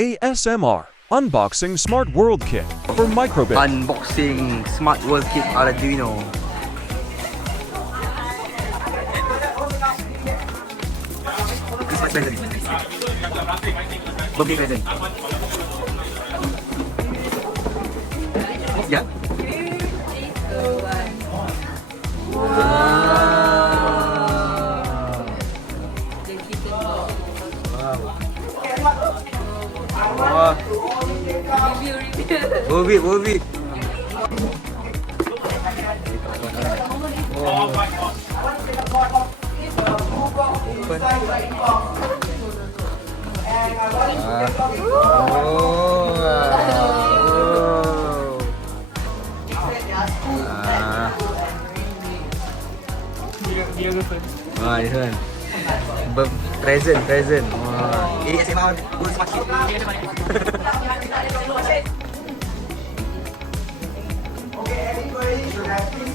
ASMR Unboxing Smart World Kit for Microbit. Unboxing Smart World Kit Arduino. Christmas present. Birthday present. Ya. Wah. Worth it. Wah, ini kan present. Wah, ini ASMR World Smart Kit. Okay, everybody should have